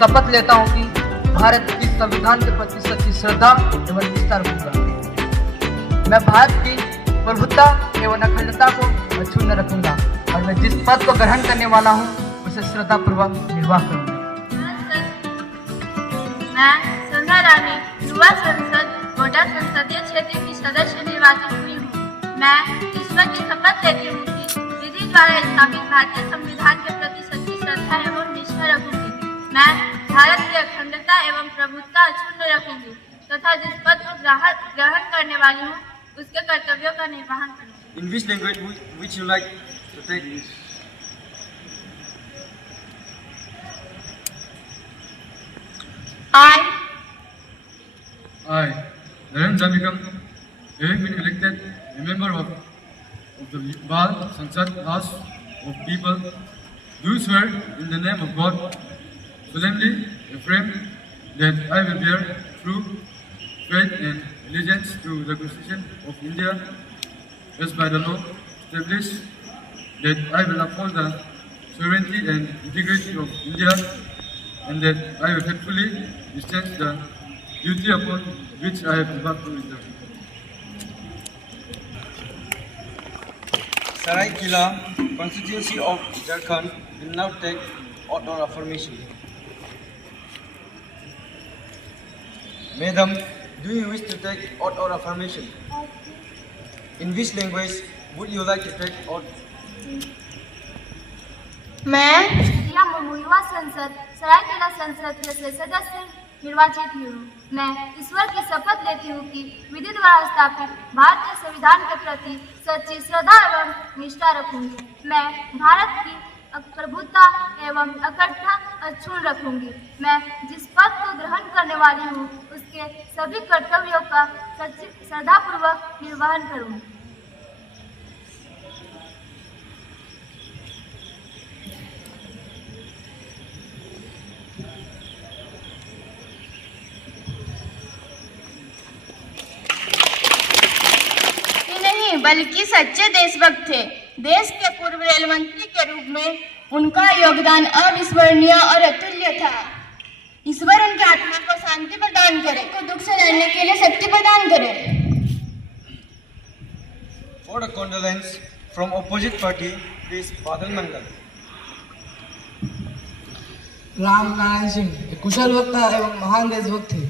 शपथ लेता हूँ कि भारत की संविधान के प्रति सच्ची श्रद्धा एवं निष्ठा रखूंगा। मैं भारत की प्रभुत्ता एवं अखंडता को अक्षुण्ण रखूंगा और मैं जिस पद को ग्रहण करने वाला हूँ उसे श्रद्धापूर्वक निर्वाह करूंगा। मैं संध्या रानी युवा संसद गोड्डा संसदीय क्षेत्र की सदस्य निर्वाचित हुई हूँ। मैं ईश्वर की शपथ लेती हूँ कि विधि द्वारा स्थापित भारतीय संविधान के प्रति सच्ची श्रद्धा एवं निष्ठा रखूंगी। मैं भारत की अखंडता एवं प्रभुत्ता अक्षुण्ण रखूंगी तथा जिस पद को ग्रहण करने वाली हूँ उसके कर्तव्यों का निर्वहन करूंगी। In which language which you like to take this? I, Narendra Jambikam, having been elected a member of the Bal Sansad House of People, do swear in the name of God, solemnly affirm that I will bear true faith and allegiance to the Constitution of India as by the law established, that I will uphold the sovereignty and integrity of India, and that I will faithfully discharge the duty upon which I have embarked to return. Saraikela, constituency of Jharkhand, will now take oath or affirmation. Madam, do you wish to take oath or affirmation? In which language would you like to take oath? मैं युवा संसद सरायकेला संसद से सदस्य निर्वाचित हुई हूँ। मैं ईश्वर की शपथ लेती हूँ कि विधि द्वारा स्थापित भारतीय संविधान के प्रति सच्ची श्रद्धा एवं निष्ठा रखूंगी। मैं भारत की प्रभुत्ता एवं अखंडता अक्षुण्ण रखूंगी। मैं जिस पद को ग्रहण करने वाली हूँ उसके सभी कर्तव्यों का श्रद्धापूर्वक निर्वहन करूंगी। बल्कि सच्चे देशभक्त थे। देश के पूर्व रेल मंत्री के रूप में उनका योगदान अविस्मरणीय और अतुल्य था। ईश्वर उनके आत्मा को शांति प्रदान करे, को दुख से लड़ने के लिए शक्ति प्रदान करे। For the condolence from opposite party, please Badal Mandal. Ram Narayan Singh एक कुशल वक्ता एवं महान देशभक्त थे।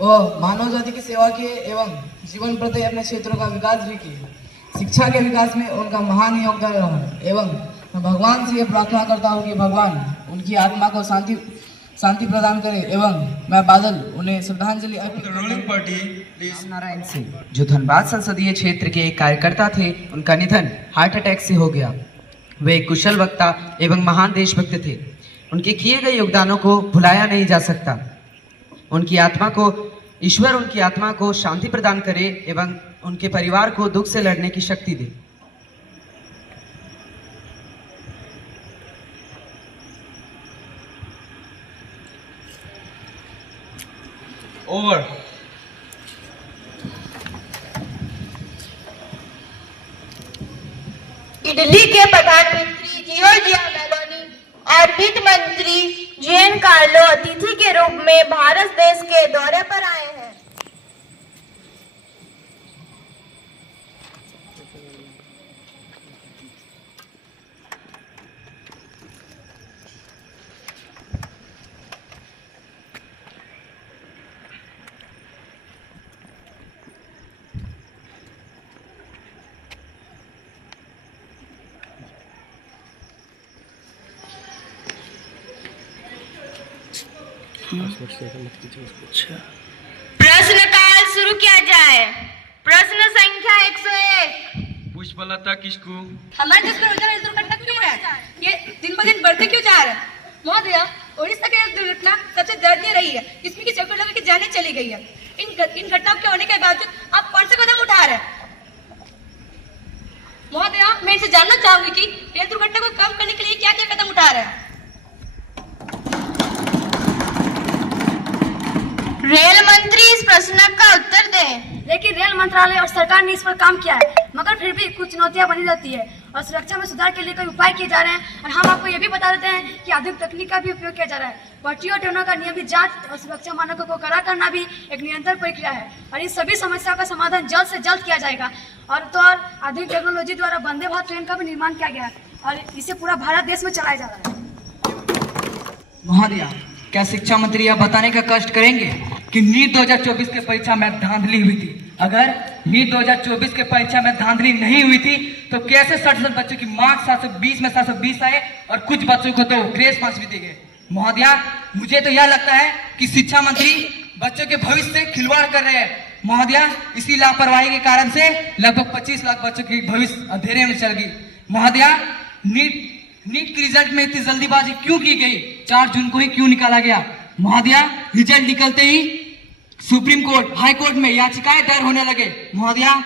वह मानव जाति की सेवा किए एवं जीवन प्रति अपने क्षेत्रों का विकास भी किए। शिक्षा के विकास में उनका महान योगदान रहा एवं मैं भगवान से प्रार्थना करता हूँ कि भगवान उनकी आत्मा को शांति प्रदान करे एवं मैं बादल उन्हें श्रद्धांजलि अर्पित करता हूं। Ruling party, please. Narayan Singh जो धनबाद संसदीय क्षेत्र के एक कार्यकर्ता थे, उनका निधन हार्ट अटैक से हो गया। वे एक कुशल वक्ता एवं महान देशभक्त थे। उनके किए गए योगदानों को भुलाया नहीं जा सकता। ईश्वर उनकी आत्मा को शांति प्रदान करे एवं उनके परिवार को दुख से लड़ने की शक्ति दे। Over. इटली के प्रधानमंत्री जियोर्जिया मेलोनी और वित्त मंत्री जेन कार्लो अतिथि के रूप में भारत देश के दौरे पर आए हैं। प्रश्न काल शुरू किया जाए। प्रश्न संख्या 101। पुष्पलता किसको? हमारे देश में रोजाना दुर्घटना क्यों है? ये दिन ब दिन बढ़ते क्यों जा रहे हैं? महोदय, उड़ीसा की दुर्घटना सबसे दर्दनीय रही है, जिसमें कि सैकड़ों लोगों की जानें चली गई है। इन घटनाओं के होने के बावजूद आप कौन से कदम उठा रहे हैं? महोदय, मैं इनसे जानना चाहूंगी कि रेल दुर्घटना को कम करने के लिए क्या क्या कदम उठा रहे हैं? रेल मंत्री इस प्रश्न का उत्तर दें। लेकिन रेल मंत्रालय और सरकार ने इस पर काम किया है, मगर फिर भी कुछ चुनौतियां बनी रहती है। और सुरक्षा में सुधार के लिए कई उपाय किए जा रहे हैं। और हम आपको ये भी बता देते हैं कि आधुनिक तकनीक का भी उपयोग किया जा रहा है। भर्ती और ट्रेनों का नियमित जांच और सुरक्षा मानकों को कड़ा करना भी एक निरंतर प्रक्रिया है और इस सभी समस्याओं का समाधान जल्द से जल्द किया जाएगा। और आधुनिक टेक्नोलॉजी द्वारा वंदे भारत ट्रेन का भी निर्माण किया गया है और इसे पूरा भारत देश में चलाया जा रहा है। महोदया, क्या शिक्षा मंत्री यह बताने का कष्ट करेंगे कि नीट 2024 के परीक्षा में धांधली हुई थी? अगर नीट 2024 के परीक्षा में धांधली नहीं हुई थी तो कैसे 60% बच्चों की मार्क्स 720 में 720 आए और कुछ बच्चों को तो ग्रेस मार्क्स भी दिए गए? महोदया, मुझे तो यह लगता है कि शिक्षा मंत्री बच्चों के भविष्य से खिलवाड़ कर रहे हैं। महोदया, इसी लापरवाही के कारण से लगभग 25 लाख बच्चों की भविष्य अंधेरे में चल गई। महोदया, नीट के रिजल्ट में इतनी जल्दीबाजी क्यों की गई? 4 जून को ही क्यों निकाला गया? महोदया, रिजल्ट निकलते ही सुप्रीम कोर्ट, हाई कोर्ट में याचिकाएं दायर होने लगे। महोदया,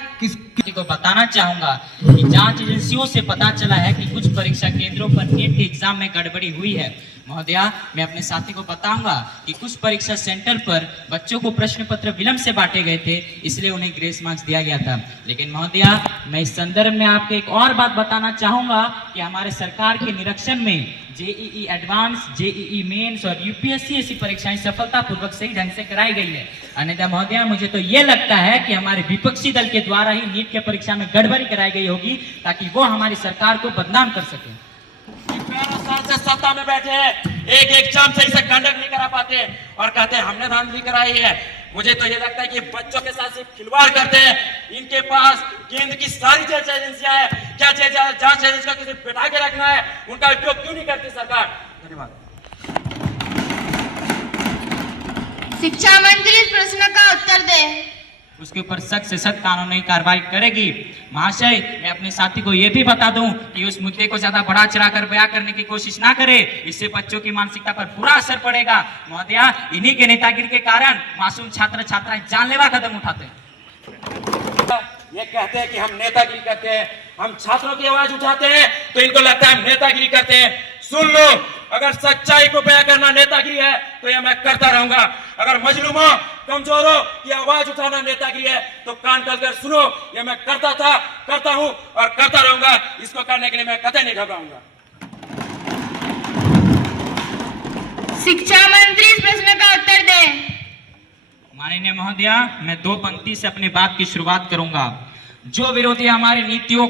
को बताना चाहूंगा कि जांच एजेंसियों से पता चला है कि कुछ परीक्षा केंद्रों पर नीट के एग्जाम में गड़बड़ी हुई है। महोदया, मैं अपने साथी को बताऊंगा कि कुछ परीक्षा सेंटर पर बच्चों को प्रश्न पत्र विलंब से बांटे गए थे, इसलिए उन्हें ग्रेस मार्क्स दिया गया था। लेकिन महोदया, मैं इस संदर्भ में आपको एक और बात बताना चाहूंगा कि हमारे सरकार के निरीक्षण में जेईई एडवांस, जेईई मेंस और यूपीएससी ऐसी परीक्षाएं सफलतापूर्वक सही ढंग से कराई गई है। अन्यथा महोदया, मुझे तो ये लगता है कि हमारे विपक्षी दल के द्वारा ही नीट के परीक्षा में गड़बड़ी कराई गई होगी ताकि वो हमारी सरकार को बदनाम कर सके। 12 साल से सत्ता में बैठे हैं, एक एग्जाम सही से कंडक्ट नहीं करा पाते और कहते हैं हमने धांधली कराई है। मुझे तो ये लगता है कि बच्चों के साथ सिर्फ खिलवाड़ करते हैं। इनके पास केंद्र की सारी जांच एजेंसियां हैं, क्या जांच एजेंसी का किसी बिठा के रखना है? उनका उपयोग क्यों नहीं करती सरकार? धन्यवाद। शिक्षा मंत्री इस प्रश्न का उत्तर दे। उसके ऊपर सख्त से सख्त कानूनी कार्रवाई करेगी। महाशय, मैं अपने साथी को यह भी बता दूं कि उस मुद्दे को ज्यादा बढ़ा चढ़ाकर बयां करने की कोशिश ना करे, इससे बच्चों की मानसिकता पर बुरा असर पड़ेगा। महोदया, इन्हीं के नेतागिरी के कारण मासूम छात्र छात्राएं जानलेवा कदम उठाते हैं। ये कहते हैं कि हम नेतागिरी करते हैं, हम छात्रों की आवाज उठाते हैं तो इनको लगता है हम नेतागिरी करते हैं। सुन लो, अगर सच्चाई को बयां करना नेतागिरी है तो यह मैं करता रहूंगा। अगर मजलूमों, कमजोरों की आवाज उठाना नेतागिरी है तो कान खोलकर सुनो, यह मैं करता था, करता हूं और करता रहूंगा। इसको करने के लिए मैं कतई नहीं घबराऊंगा। शिक्षा मंत्री इस प्रश्न का उत्तर दे। माननीय महोदया, मैं 2 पंक्ति से अपनी बात की शुरुआत करूंगा। जो विरोधी हमारी नीतियों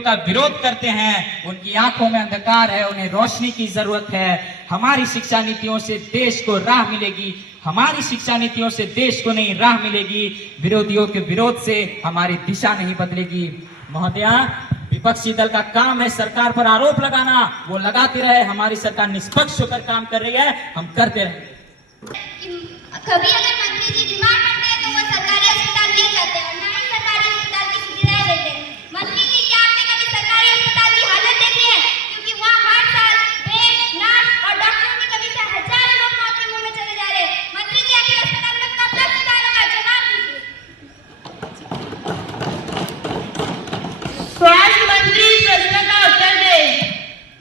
का विरोध करते हैं, उनकी आंखों में अंधकार है, उन्हें रोशनी की जरूरत है। हमारी शिक्षा नीतियों से देश को राह मिलेगी, हमारी शिक्षा नीतियों से देश को नहीं राह मिलेगी। विरोधियों के विरोध से हमारी दिशा नहीं बदलेगी। महोदया, विपक्षी दल का काम है सरकार पर आरोप लगाना, वो लगाते रहे। हमारी सरकार निष्पक्ष होकर काम कर रही है, हम करते रहेंगे। कभी अगर मंत्री जी बीमार पड़ते हैं तो वो सरकारी अस्पताल नहीं जाते और ना ही सरकारी अस्पताल की सुविधाएं देते हैं। मंत्री जी, क्या आपने कभी सरकारी अस्पताल की हालत देखी है? क्योंकि वहाँ हर साल बेड, नर्स और डॉक्टरों की कमी से हजारों लोग मौत के मुंह में चले जा रहे हैं। मंत्री जी, आखिर अस्पताल में कब तक सुधार होगा? जवाब दीजिए। स्वास्थ्य मंत्री प्रश्न का उत्तर दे।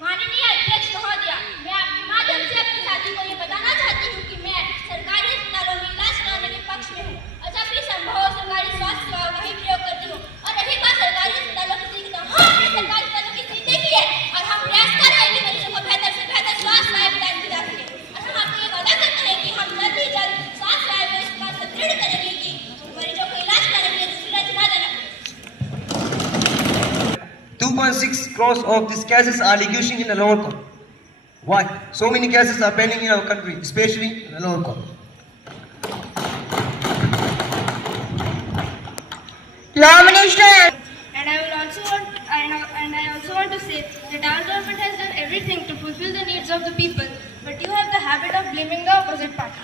माननीय अध्यक्ष महोदया, मैं आपके माध्यम से अपने साथी को ये बताना चाहती हूँ कि मैं सरकारी अस्पतालों में इलाज कराने के पक्ष में हूँ और जब भी संभव हो सरकारी स्वास्थ्य सेवाओं का ही प्रयोग करती हूँ। और रही बात सरकारी अस्पतालों की स्थिति, तो हाँ, हमने सरकारी अस्पतालों की स्थिति देखी है और हम प्रयास कर रहे हैं कि मरीजों को बेहतर से बेहतर स्वास्थ्य सेवाएं प्रदान की जा सके। और हम आपको ये वादा करते हैं कि हम जल्द ही जल्द स्वास्थ्य सेवाएं में इस बात सुदृढ़ करेंगे कि मरीजों को इलाज कराने के लिए दूसरी राज्य ना जाना पड़े। 2.6 crores of these cases are languishing in the lower court. Why? So many cases are pending in our country, especially in the lower court. Law Minister. And I also want to say that our government has done everything to fulfill the needs of the people, but you have the habit of blaming the opposite party.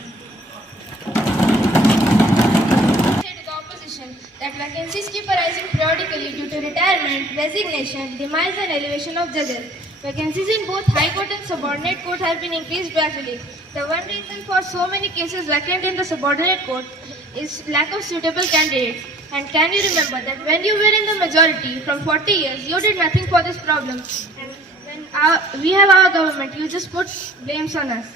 Say to the opposition that vacancies keep arising periodically due to retirement, resignation, demise and elevation of judges. Vacancies in both High Court and Subordinate Court have been increased gradually. The one reason for so many cases vacant in the Subordinate Court is lack of suitable candidates. And can you remember that when you were in the majority from 40 years, you did nothing for this problem. And when we have our government, you just put blames on us.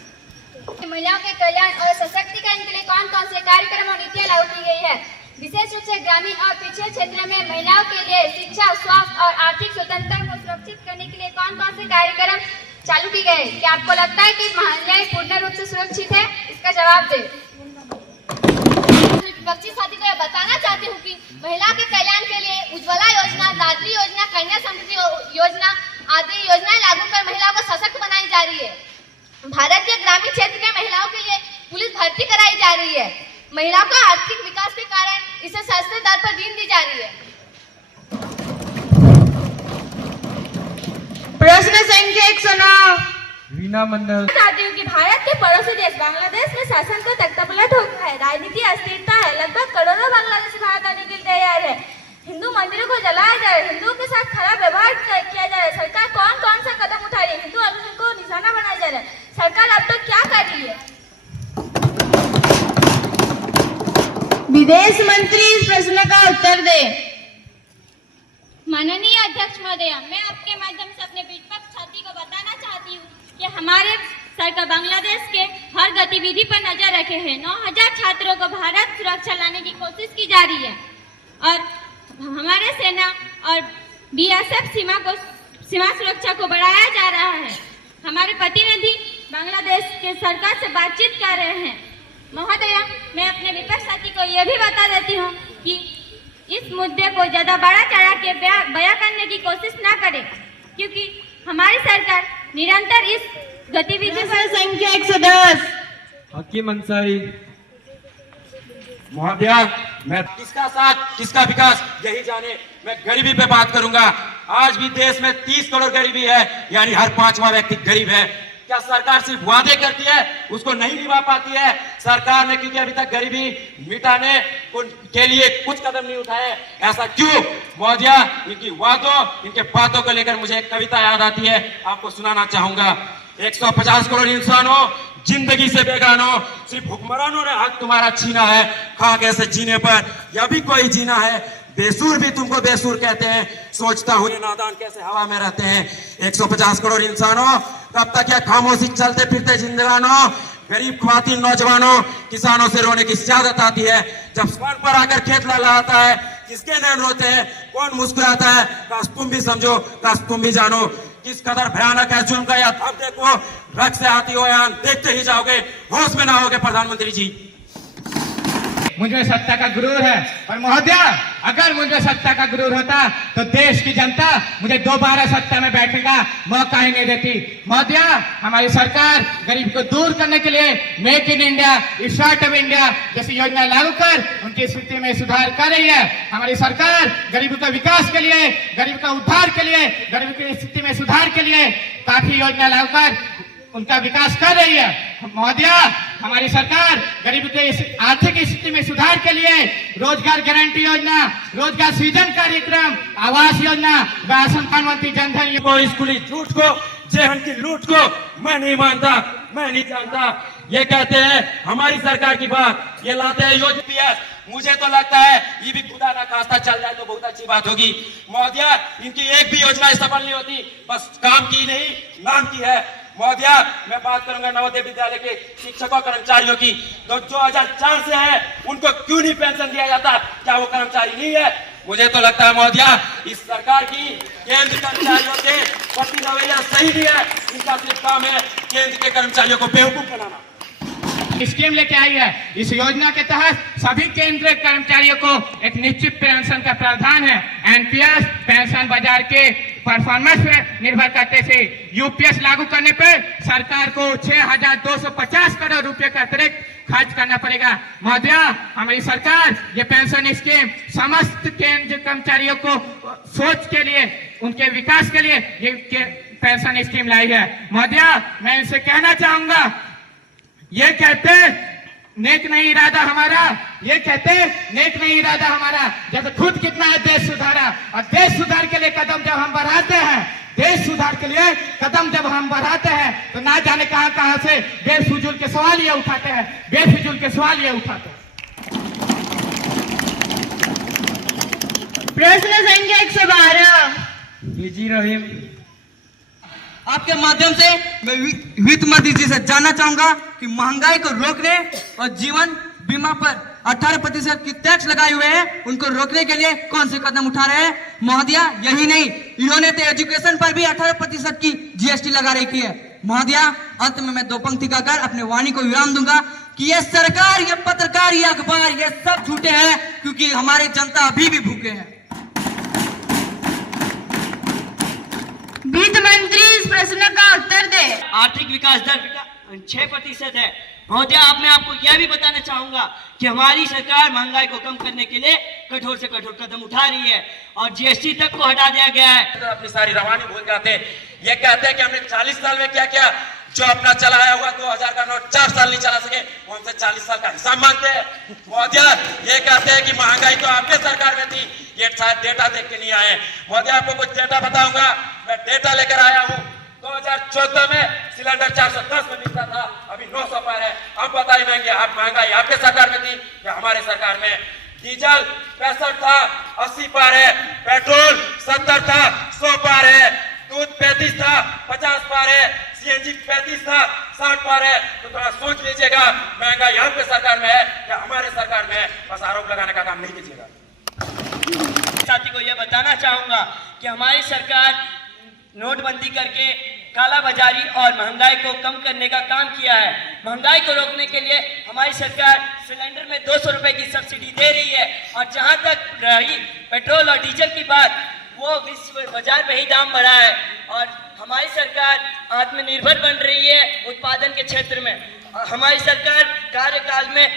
महिलाओं के कल्याण और सशक्तिकरण के लिए कौन कौन से कार्यक्रम और नीतियां लागू की गई है? विशेष रूप से ग्रामीण और पिछड़े क्षेत्र में महिलाओं के लिए शिक्षा, स्वास्थ्य और आर्थिक स्वतंत्रता को सुरक्षित करने के लिए कौन कौन से कार्यक्रम चालू किए गए? क्या आपको लगता है कि महिलाएं पूर्ण रूप से सुरक्षित है? इसका जवाब दे। विपक्षी साथी को यह बताना चाहती हूँ कि महिला के कल्याण के लिए उज्ज्वला योजना, लाडली योजना, कन्या समृद्धि योजना आदि योजनाएं लागू कर महिलाओं को सशक्त बनाई जा रही है। भारत के ग्रामीण क्षेत्र के महिलाओं के लिए पुलिस भर्ती कराई जा रही है। महिलाओं का आर्थिक विकास के कारण इसे सस्ते दर पर ऋण दी जा रही है। प्रश्न संख्या 109 रीना मंडल। चाहती हूँ कि भारत के पड़ोसी देश बांग्लादेश में शासन को तख्तापलट हो गया है, राजनीति अस्थिरता है, लगभग करोड़ों बांग्लादेशी भारत आने के लिए तैयार है, हिंदू मंदिरों को जलाया जा रहा है, हिंदुओं के साथ खराब व्यवहार किया जा रहा है। सरकार कौन कौन सा कदम उठा रही है? हिंदू आंदोलन को निशाना बनाया जा रहा है। सरकार अब तक क्या कर रही है? विदेश मंत्री इस प्रश्न का उत्तर दे। माननीय अध्यक्ष महोदय, मैं आपके माध्यम से अपने विपक्ष साथी को बताना चाहती हूँ कि हमारे सरकार बांग्लादेश के हर गतिविधि पर नजर रखे है। 9000 छात्रों को भारत सुरक्षा लाने की कोशिश की जा रही है और हमारे सेना और बीएसएफ सीमा सुरक्षा को बढ़ाया जा रहा है। हमारे प्रतिनिधि बांग्लादेश के सरकार से बातचीत कर रहे हैं। महोदया, मैं अपने विपक्ष साथी को यह भी बता देती हूँ कि इस मुद्दे को ज्यादा बड़ा चढ़ा के बयां करने की कोशिश न करें, क्योंकि हमारी सरकार निरंतर इस गतिविधि पर संख्या 110 हकीम अंसारी। महोदया, मैं किसका साथ किसका विकास यही जाने, मैं गरीबी पे बात करूंगा। आज भी देश में 30 करोड़ गरीबी है, यानी हर 5वां व्यक्ति गरीब है। क्या सरकार सिर्फ वादे करती है, उसको नहीं निभा पाती है? सरकार ने क्योंकि अभी तक गरीबी मिटाने के लिए कुछ कदम नहीं उठाए, ऐसा क्यों? महोदया, इनकी वादों, इनके बातों को लेकर मुझे एक कविता याद आती है, आपको सुनाना चाहूंगा। 150 करोड़ इंसानों जिंदगी से बेगानो, सिर्फ हुक्मरानों ने हक तुम्हारा छीना है। खा कैसे जीने पर यह भी कोई जीना है, बेसूर भी तुमको बेसूर कहते हैं। सोचता हूँ ये नादान कैसे हवा में रहते हैं। 150 करोड़ इंसानों, कब तक यह खामोशी चलते फिरते जिंदगानों? गरीब ख्वातीन नौजवानों, किसानों से रोने की आदत आती है। जब स्वर्ण पर आकर खेत लहलहाता है, किसके नैन रोते हैं, कौन मुस्कुराता है? काश तुम भी समझो, काश तुम भी जानो किस कदर भयानक है जुल्म का। अब देखो, रक्त से आती हो यान, देखते ही जाओगे, होश में ना होगे प्रधानमंत्री जी। मुझे सत्ता का गुरूर है, पर महोदया, अगर मुझे सत्ता का गुरूर होता तो देश की जनता मुझे दोबारा सत्ता में बैठने का मौका ही नहीं देती। महोदया, हमारी सरकार गरीब को दूर करने के लिए make in India, startup India जैसी योजना लागू कर उनकी स्थिति में सुधार कर रही है। हमारी सरकार गरीबों के विकास के लिए, गरीब का उद्धार के लिए, गरीब की स्थिति में सुधार के लिए काफी योजना लागू कर उनका विकास कर रही है। महोदया, हमारी सरकार गरीब के आर्थिक स्थिति में सुधार के लिए रोजगार गारंटी योजना, रोजगार सृजन कार्यक्रम, आवास योजना, राशन प्रधानमंत्री जनधन को, स्कूली झूठ को, जेहन की लूट को मैं नहीं मानता, मैं नहीं जानता। ये कहते हैं हमारी सरकार की बात, ये लाते हैं योजना। मुझे तो लगता है ये भी खुदा ना खास्ता चल जाए तो बहुत अच्छी बात होगी। महोदया, इनकी एक भी योजना सफल नहीं होती, बस काम की नहीं, नाम की है। महोदया, मैं बात करूंगा नवोदय विद्यालय के शिक्षकों कर्मचारियों की, तो 2004 से है, उनको क्यों नहीं पेंशन दिया जाता? क्या वो कर्मचारी नहीं है? मुझे तो लगता है महोदया, इस सरकार की केंद्र कर्मचारियों के प्रति रवैया सही नहीं है। इनका सिर्फ काम है केंद्र के कर्मचारियों को बेवकूफ बनाना। स्कीम लेके आई है। इस योजना के तहत सभी केंद्रीय कर्मचारियों को एक निश्चित पेंशन का प्रावधान है। एनपीएस पेंशन बाजार के परफॉर्मेंस पे निर्भर करते थे। यूपीएस लागू करने पर सरकार को 6250 करोड़ रुपए का अतिरिक्त खर्च करना पड़ेगा। महोदया, हमारी सरकार ये पेंशन स्कीम समस्त केंद्रीय कर्मचारियों को सोच के लिए, उनके विकास के लिए ये पेंशन स्कीम लाई है। महोदया, मैं इनसे कहना चाहूंगा, ये कहते नेक नहीं इरादा हमारा, ये कहते नेक नहीं इरादा हमारा, जब खुद कितना है देश सुधारा। और देश सुधार के लिए कदम जब हम बढ़ाते हैं, देश सुधार के लिए कदम जब हम बढ़ाते हैं, तो ना जाने कहां कहां से बेफिजूल के सवाल ये उठाते हैं, बेफिजूल के सवाल ये उठाते हैं। प्रश्न संख्या 112 बीजी रहीम। आपके माध्यम से मैं वित्त मंत्री जी से जानना चाहूंगा कि महंगाई को रोकने और जीवन बीमा पर 18% की टैक्स लगाए हुए हैं, उनको रोकने के लिए कौन से कदम उठा रहे हैं महोदया? यही नहीं, इन्होंने तो एजुकेशन पर भी 18% की जीएसटी लगा रखी है। महोदया, अंत में मैं 2 पंक्ति कहकर अपने वाणी को विराम दूंगा कि ये सरकार, ये पत्रकार, ये अखबार, ये सब झूठे हैं, क्योंकि हमारी जनता अभी भी भूखे हैं। वित्त मंत्री इस प्रश्न का उत्तर दे। आर्थिक विकास दर 6% है। महोदया, अब मैं आपको यह भी बताना चाहूंगा कि हमारी सरकार महंगाई को कम करने के लिए कठोर से कठोर कदम उठा रही है और जीएसटी तक को हटा दिया गया है। तो अपनी सारी रवानी भूल जाते हैं। ये कहते हैं कि हमने 40 साल में क्या किया, जो अपना चलाया हुआ 2000 का नोट 4 साल नहीं चला सके, वो हमसे 40 साल का हिसाब मांगते हैं। महोदया, ये कहते हैं कि महंगाई तो आपके सरकार में थी, ये शायद डेटा देख के नहीं आए। महोदया, आपको कुछ डेटा बताऊंगा, मैं डेटा लेकर आया हूँ। 2014 में सिलेंडर 410 में बिकता था, अभी 900 पर है। अब बताइए महंगाई आपके सरकार में थी या हमारे सरकार में? डीजल 65 था, 80 पर है। पेट्रोल 70 था, 100 पर है। दूध 35 था, 50 पर है। सीएनजी 35 था, 60 पर है। तो थोड़ा सोच लीजिएगा, महंगाई आपके सरकार में है या हमारे सरकार में है? बस आरोप लगाने का काम नहीं कीजिएगा। साथी को यह बताना चाहूंगा कि हमारी सरकार नोटबंदी करके काला बाजारी और महंगाई को कम करने का काम किया है। महंगाई को रोकने के लिए हमारी सरकार सिलेंडर में 200 रुपए की सब्सिडी दे रही है और जहां तक रही पेट्रोल और डीजल की बात, वो विश्व बाजार में ही दाम बढ़ा है और हमारी सरकार आत्मनिर्भर बन रही है उत्पादन के क्षेत्र में। हमारी सरकार कार्यकाल में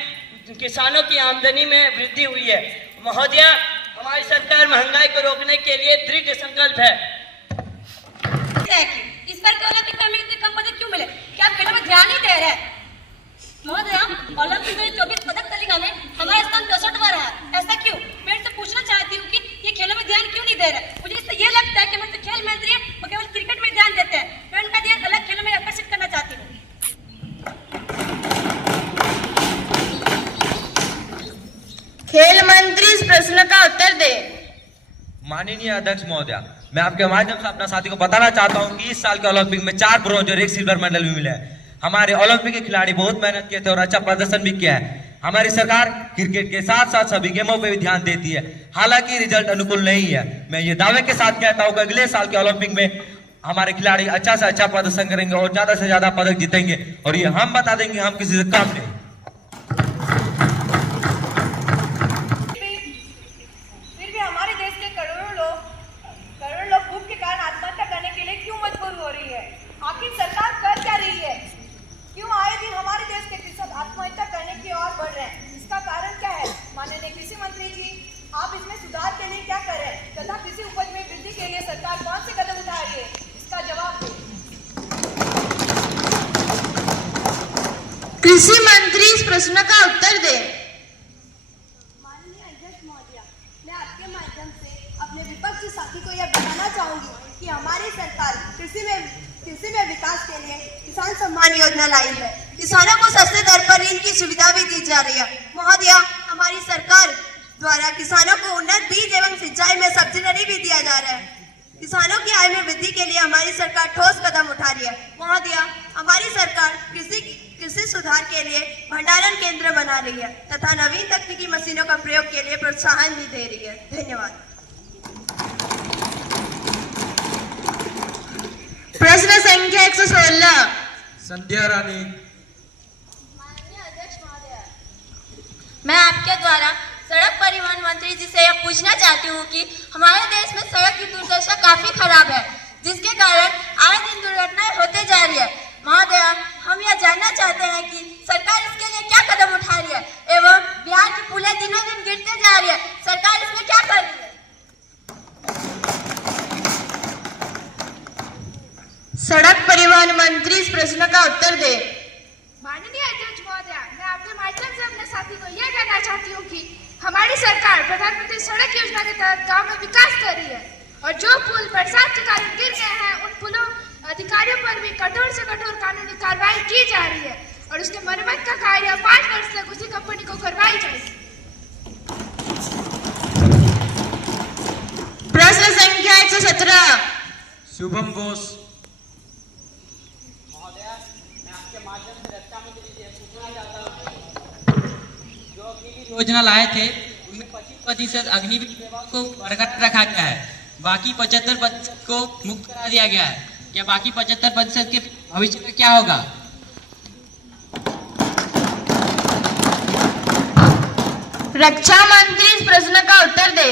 किसानों की आमदनी में वृद्धि हुई है। महोदया, हमारी सरकार महंगाई को रोकने के लिए दृढ़ संकल्प है। इस बार के ओलंपिक में इतने कम पदक क्यों मिले? क्या आप खेलों में ध्यान नहीं दे रहे? महोदया, ओलंपिक में 24 पदक तालिका में हमारा स्थान 64वां रहा, ऐसा क्यों? मैं इनसे पूछना चाहती हूँ कि ये खेलों में ध्यान क्यों नहीं दे रहे? मुझे इससे ये लगता है कि मुझसे खेल मंत्री है, वो केवल क्रिकेट में ध्यान देते हैं। मैं उनका ध्यान अलग खेलों में आकर्षित करना चाहती हूँ। खेल मंत्री इस प्रश्न का उत्तर दे। माननीय अध्यक्ष महोदया, मैं आपके माध्यम से अपना साथी को बताना चाहता हूं कि इस साल के ओलंपिक में 4 ब्रोंज और 1 सिल्वर मेडल भी मिले हैं। हमारे ओलंपिक के खिलाड़ी बहुत मेहनत किए थे और अच्छा प्रदर्शन भी किया है। हमारी सरकार क्रिकेट के साथ साथ सभी गेमों पे भी ध्यान देती है, हालांकि रिजल्ट अनुकूल नहीं है। मैं ये दावे के साथ कहता हूं कि अगले साल के ओलंपिक में हमारे खिलाड़ी अच्छा से अच्छा प्रदर्शन करेंगे और ज्यादा से ज्यादा पदक जीतेंगे और ये हम बता देंगे हम किसी से कम नहीं। फिर भी हमारे देश के करोड़ों लोग भूख के कारण आत्महत्या करने के लिए क्यों मजबूर हो रही है? आखिर सरकार कर क्या रही है? क्यों आए दिन हमारे देश के किसान आत्महत्या करने की ओर बढ़ रहे हैं? इसका कारण क्या है? माननीय कृषि मंत्री जी, आप इसमें सुधार के लिए क्या कर रहे हैं तथा कृषि उपज में वृद्धि के लिए सरकार कौन से कदम उठा रही है? इसका जवाब दो। कृषि मंत्री इस प्रश्न का उत्तर दे। माननीय अध्यक्ष महोदया, मैं आपके माध्यम से अपने विपक्षी साथी को यह बताना चाहूंगी कि हमारी सरकार कृषि में विकास के लिए किसान सम्मान योजना लाई है। किसानों को सस्ते दर पर ऋण की सुविधा भी दी जा रही है। महोदया, हमारी सरकार द्वारा किसानों को उन्नत बीज एवं सिंचाई में सब्सिडी भी दिया जा रहा है। किसानों की आय में वृद्धि के लिए हमारी सरकार ठोस कदम उठा रही है। महोदया, हमारी सरकार कृषि सुधार के लिए भंडारण केंद्र बना रही है तथा नवीन तकनीकी मशीनों का प्रयोग के लिए प्रोत्साहन भी दे रही है। धन्यवाद। प्रश्न संख्या 116। संध्या रानी। माननीय अध्यक्ष महोदया, मैं आपके द्वारा सड़क परिवहन मंत्री जी से यह पूछना चाहती हूँ कि हमारे देश में सड़क की दुर्दशा काफी खराब है, जिसके कारण आए दिन दुर्घटनाएं होते जा रही है। महोदया, हम यह जानना चाहते हैं कि सरकार इसके लिए क्या कदम उठा रही है एवं बिहार की पुलें दिनों दिन गिरते जा रही है, सरकार इसमें क्या कर रही है? सड़क परिवहन मंत्री इस प्रश्न का उत्तर दे। माननीय अध्यक्ष महोदया, मैं आपके माध्यम से अपने साथी को यह कहना चाहती हूँ कि हमारी सरकार प्रधानमंत्री सड़क योजना के तहत गांव में विकास कर रही है और जो पुल बरसात के कारण गिर गए हैं, उन पुलों अधिकारियों पर भी कठोर से कठोर कानूनी कार्रवाई की जा रही है और उसके मरम्मत का कार्य 5 वर्ष तक उसी कंपनी को करवाई जाएगी। प्रश्न संख्या 117। शुभम घोष। महोदया, मैं आपके माध्यम से रक्षा मंत्री जी से पूछना चाहता हूँ, जो अगली योजना लाए थे उनमें 25% अग्निवीर सेवा को बरकरार रखा गया है, बाकी 75% को मुक्त करा दिया गया है। क्या बाकी 75% के भविष्य में क्या होगा? रक्षा मंत्री इस प्रश्न का उत्तर दे।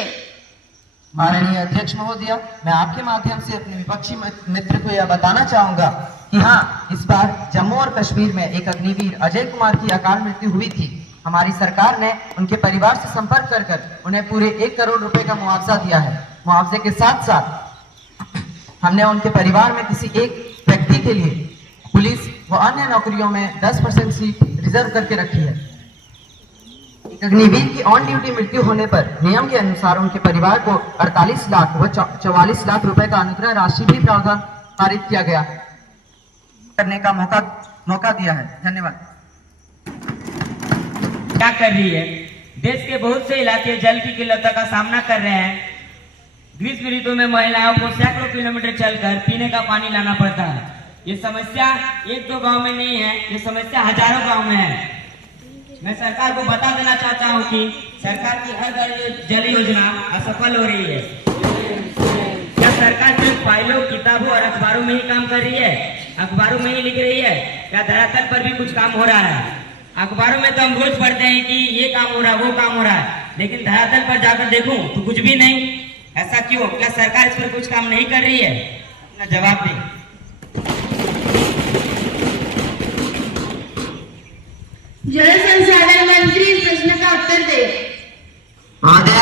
माननीय अध्यक्ष महोदय, मैं आपके माध्यम से अपने विपक्षी मित्र को यह बताना चाहूंगा कि हाँ, इस बार जम्मू और कश्मीर में एक अग्निवीर अजय कुमार की अकाल मृत्यु हुई थी। हमारी सरकार ने उनके परिवार से संपर्क कर उन्हें पूरे 1 करोड़ रुपए का मुआवजा दिया है। मुआवजे के साथ साथ हमने उनके परिवार में किसी एक व्यक्ति के लिए पुलिस व अन्य नौकरियों में 10% सीट रिजर्व करके रखी है। एक अग्निवीर की ऑन ड्यूटी मृत्यु होने पर नियम के अनुसार उनके परिवार को 48 लाख व 44 लाख रुपए का अनुग्रह राशि भी प्रावधान पारित किया गया करने का मौका दिया है। धन्यवाद। क्या कर रही है? देश के बहुत से इलाके जल की किल्लत का सामना कर रहे हैं। ग्रीष्म ऋतु में महिलाओं को सैकड़ों किलोमीटर चलकर पीने का पानी लाना पड़ता है। ये समस्या 1-2 गांव में नहीं है, ये समस्या हजारों गांव में है। मैं सरकार को बता देना चाहता हूं कि सरकार की हर घर जल योजना असफल हो रही है। क्या सरकार सिर्फ फाइलों, किताबों और अखबारों में ही काम कर रही है? अखबारों में ही लिख रही है? क्या धरातल पर भी कुछ काम हो रहा है? अखबारों में तो हम रोज पढ़ते हैं कि ये काम हो रहा है, वो काम हो रहा है, लेकिन धरातल पर जाकर देखूं तो कुछ भी नहीं। ऐसा क्यों? क्या सरकार इस पर कुछ काम नहीं कर रही है? अपना जवाब दें। जल संसाधन मंत्री इस प्रश्न का उत्तर दे। महोदय,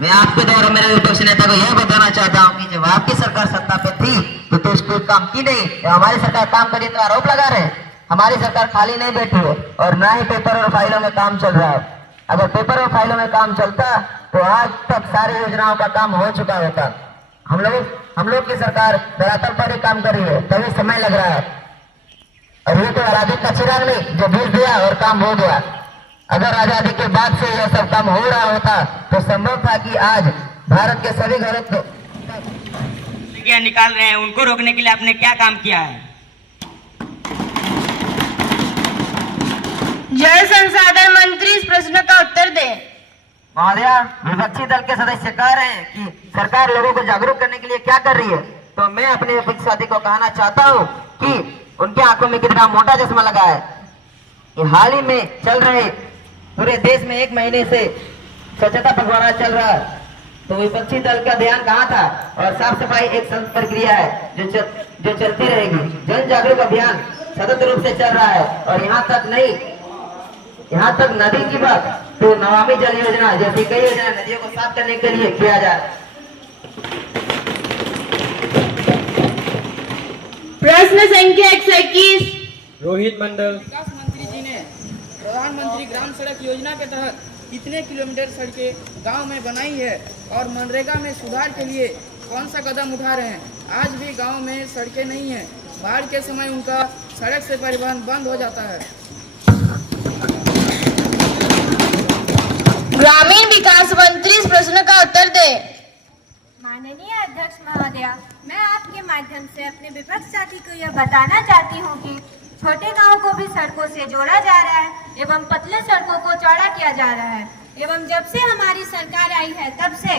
मैं आपके द्वारा मेरे विपक्षी नेता को यह बताना चाहता हूँ कि जब आपकी सरकार सत्ता पे थी तो उसको काम की नहीं, तो हमारी सरकार काम करी तो आरोप लगा रहे हैं। हमारी सरकार खाली नहीं बैठी है और ना ही पेपर और फाइलों में काम चल रहा है। अगर पेपर और फाइलों में काम चलता तो आज तक सारी योजनाओं का काम हो चुका होता। हम लोग की सरकार धरातल पर ही काम कर रही है, तभी समय लग रहा है। और ये तो आजादी का चिराग नहीं जो बुझ दिया और काम हो गया। अगर आजादी के बाद से यह सब काम हो रहा होता तो संभव था कि आज भारत के सभी घरों को निकाल रहे हैं, उनको रोकने के लिए आपने क्या काम किया है? जल संसाधन मंत्री इस प्रश्न का उत्तर दे। महोदय, विपक्षी दल के सदस्य कह रहे हैं कि सरकार लोगों को जागरूक करने के लिए क्या कर रही है, तो मैं अपने विपक्षी साथी को कहना चाहता हूँ कि उनके आंखों में कितना मोटा चश्मा लगा है। ये हाल ही में चल रहे पूरे देश में 1 महीने से स्वच्छता पखवाड़ा चल रहा है, तो विपक्षी दल का ध्यान कहाँ था? और साफ सफाई एक सतत प्रक्रिया है जो चलती रहेगी। जन जागरूक अभियान सतत रूप से चल रहा है और यहाँ तक नदी की बात तो नमामि जल योजना जैसी कई योजना नदियों को साफ करने के लिए किया जा रहा है। प्रश्न संख्या 121। रोहित मंडल। विकास मंत्री जी ने प्रधानमंत्री ग्राम सड़क योजना के तहत कितने किलोमीटर सड़कें गांव में बनाई है और मनरेगा में सुधार के लिए कौन सा कदम उठा रहे हैं? आज भी गांव में सड़कें नहीं है। बाढ़ के समय उनका सड़क से परिवहन बंद हो जाता है। ग्रामीण विकास मंत्री इस प्रश्न का उत्तर दे। माननीय अध्यक्ष महोदय, मैं आपके माध्यम से अपने विपक्ष साथी को यह बताना चाहती हूँ कि छोटे गांवों को भी सड़कों से जोड़ा जा रहा है एवं पतले सड़कों को चौड़ा किया जा रहा है। एवं जब से हमारी सरकार आई है तब से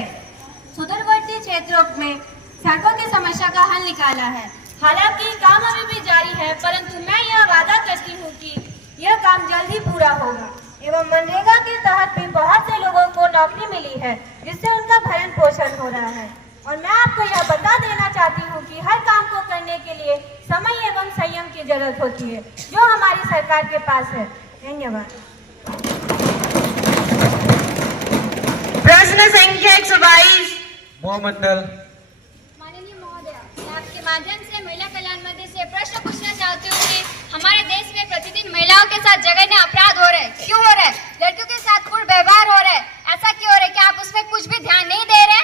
सुदूरवर्ती क्षेत्रों में सड़कों की समस्या का हल निकाला है। हालांकि काम अभी भी जारी है, परंतु मैं यह वादा करती हूँ कि यह काम जल्द ही पूरा होगा। एवं मनरेगा के तहत भी बहुत से लोगों को नौकरी मिली है, जिससे उनका भरण पोषण हो रहा है। और मैं आपको यह बता देना चाहती हूँ कि हर काम को करने के लिए समय एवं संयम की जरूरत होती है, जो हमारी सरकार के पास है। धन्यवाद। प्रश्न संख्या 122। मोहम्मद। माननीय महोदय, मैं आपके माध्यम से महिला कल्याण मंत्री से प्रश्न पूछना चाहती हूँ कि हमारे देश में प्रतिदिन महिलाओं के साथ जघन्य अपराध हो रहे हैं, क्यों हो रहे हैं? लड़कियों के साथ दुर्व्यवहार हो रहा है, ऐसा क्यों हो रहा है? क्या आप उसमें कुछ भी ध्यान नहीं दे रहे?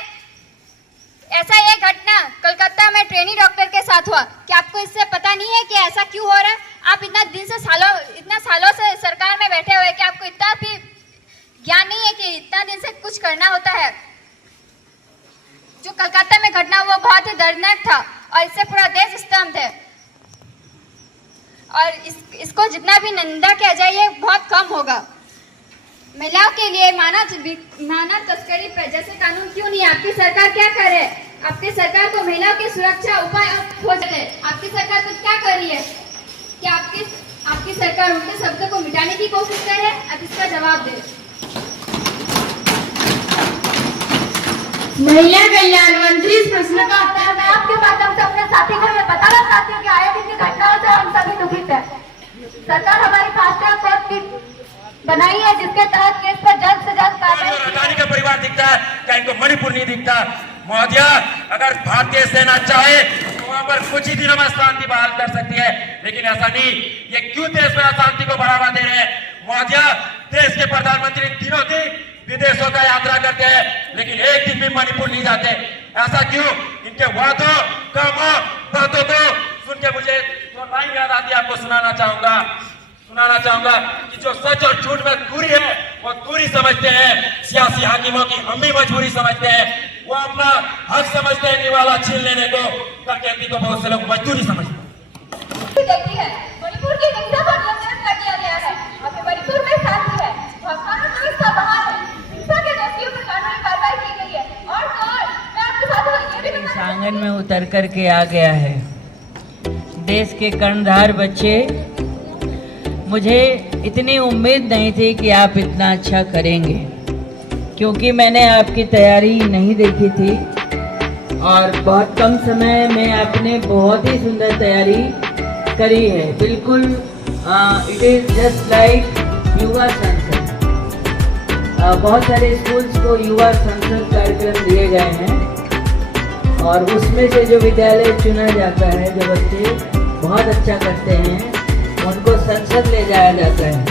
ऐसा एक घटना कोलकाता में ट्रेनी डॉक्टर के साथ हुआ, क्या आपको इससे पता नहीं है कि ऐसा क्यों हो रहा है? आप इतना सालों से सरकार में बैठे हुए, कि आपको इतना भी ज्ञान नहीं है कि इतना दिन से कुछ करना होता है? जो कोलकाता में घटना हुआ बहुत ही दर्दनाक था और इससे पूरा देश स्तब्ध है। और इसको जितना भी निंदा किया जाए ये बहुत कम होगा। महिलाओं के लिए मानव तस्करी पर जैसे कानून क्यों नहीं? आपकी सरकार क्या करे? आपकी सरकार को महिलाओं की सुरक्षा उपाय और खोज है। आपकी सरकार कुछ क्या कर रही है? क्या आपकी सरकार उनके शब्दों को मिटाने की कोशिश कर रही है? आप इसका जवाब दें। महिला कल्याण मंत्री इस प्रश्न का उत्तर मैं आपके माध्यम से अपने साथी को मैं बताना चाहती हूँ कि आए दिन की घटनाओं से हम सभी दुखित है। सरकार हमारी फास्ट ट्रैक कोर्ट की बनाई है जिसके तहत केस पर जल्द से जल्द कार्रवाई। अडानी का परिवार दिखता है, क्या इनको मणिपुर नहीं दिखता? महोदया, अगर भारतीय सेना चाहे तो वहां पर कुछ ही दिनों में शांति बहाल कर सकती है, लेकिन ऐसा नहीं। ये क्यों देश में अशांति को बढ़ावा दे रहे हैं? महोदया, देश के प्रधानमंत्री दिनों दिन विदेशों का यात्रा करते हैं, लेकिन एक दिन भी मणिपुर नहीं जाते। ऐसा क्यों? इनके वादों कामों बातों को सुन के मुझे तो लाइन याद आती है, आपको सुनाना चाहूंगा कि जो सच और झूठ में दूरी है वो दूरी समझते हैं। सियासी हाकिमों की हम भी मजबूरी समझते हैं। वो अपना हक समझते हैं निवाला छीन लेने को, डकैती को बहुत से लोग मजदूरी समझते हैं। मणिपुर की निंदा पर नियंत्रण कर दिया गया है। अभी मणिपुर में शांति है, कानून व्यवस्था बहाल है, हिंसा के दोषियों पर कानूनी कार्रवाई की गई है। और तो और मैं आपके साथ ये भी आंगन में उतर करके आ गया है। देश के कर्णधार बच्चे, मुझे इतनी उम्मीद नहीं थी कि आप इतना अच्छा करेंगे, क्योंकि मैंने आपकी तैयारी नहीं देखी थी और बहुत कम समय में आपने बहुत ही सुंदर तैयारी करी है। बिल्कुल इट इज जस्ट लाइक युवा संसद। बहुत सारे स्कूल्स को युवा संसद कार्यक्रम दिए गए हैं और उसमें से जो विद्यालय चुना जाता है, जो बच्चे बहुत अच्छा करते हैं, उनको संसद ले जाया जाता है।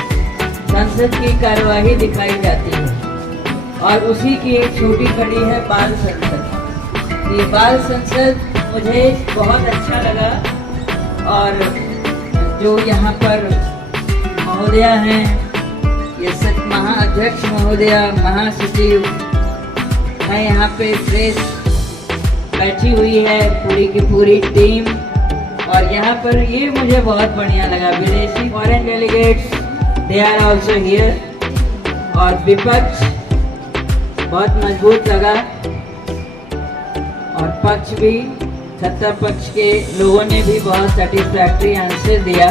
संसद की कार्यवाही दिखाई जाती है और उसी की एक छोटी कड़ी है बाल संसद। ये बाल संसद मुझे बहुत अच्छा लगा और जो यहाँ पर महोदया हैं, ये महाअध्यक्ष महोदया, महासचिव है, यहाँ पे प्रेस बैठी हुई है, पूरी की पूरी टीम। और यहाँ पर ये मुझे बहुत बढ़िया लगा, विदेशी foreign delegates they are also here. और विपक्ष बहुत मजबूत लगा और पक्ष भी, सत्ता पक्ष के लोगों ने भी बहुत सेटिस्फैक्ट्री आंसर दिया।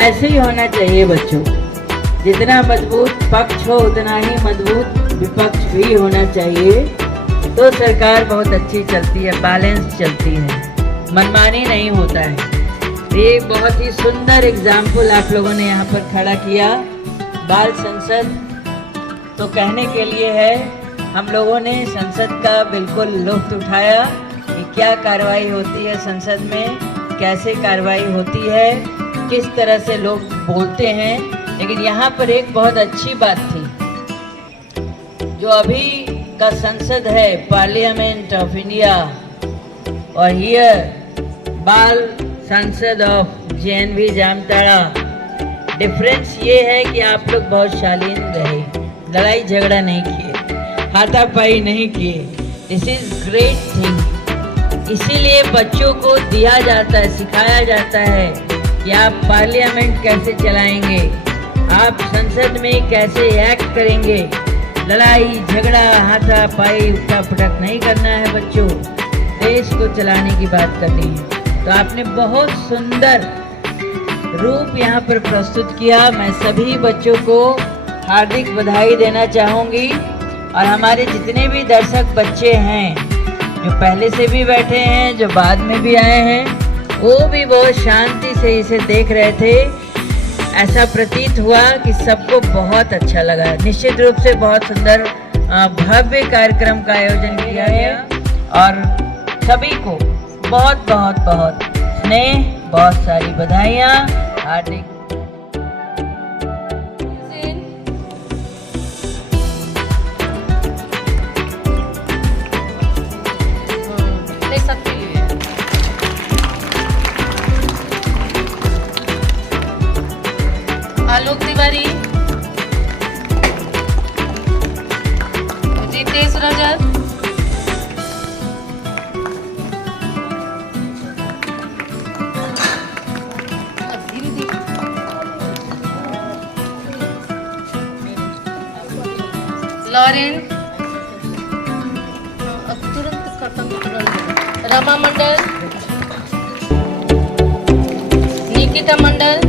ऐसे ही होना चाहिए बच्चों, जितना मजबूत पक्ष हो उतना ही मजबूत विपक्ष भी होना चाहिए, तो सरकार बहुत अच्छी चलती है, बैलेंस चलती है, मनमानी नहीं होता है। ये बहुत ही सुंदर एग्जाम्पल आप लोगों ने यहाँ पर खड़ा किया। बाल संसद तो कहने के लिए है, हम लोगों ने संसद का बिल्कुल लुत्फ उठाया कि क्या कार्रवाई होती है संसद में, कैसे कार्रवाई होती है, किस तरह से लोग बोलते हैं। लेकिन यहाँ पर एक बहुत अच्छी बात थी, जो अभी का संसद है, पार्लियामेंट ऑफ इंडिया, और हियर बाल संसद ऑफ JNV जामताड़ा। डिफरेंस ये है कि आप लोग बहुत शालीन रहे, लड़ाई झगड़ा नहीं किए, हाथापाई नहीं किए। This is great thing. इसीलिए बच्चों को दिया जाता है, सिखाया जाता है कि आप पार्लियामेंट कैसे चलाएंगे, आप संसद में कैसे एक्ट करेंगे। लड़ाई झगड़ा हाथापाई उठा पटक नहीं करना है बच्चों, देश को चलाने की बात करनी है। तो आपने बहुत सुंदर रूप यहाँ पर प्रस्तुत किया। मैं सभी बच्चों को हार्दिक बधाई देना चाहूँगी और हमारे जितने भी दर्शक बच्चे हैं, जो पहले से भी बैठे हैं, जो बाद में भी आए हैं, वो भी बहुत शांति से इसे देख रहे थे। ऐसा प्रतीत हुआ कि सबको बहुत अच्छा लगा। निश्चित रूप से बहुत सुंदर भव्य कार्यक्रम का आयोजन किया गया और सभी को बहुत बहुत बहुत स्नेह, बहुत सारी बधाइयाँ, हार्दिक। आलोक तिवारी, जितेश रजत, लॉरेंस, अब तुरंत रमा मंडल, निकिता मंडल,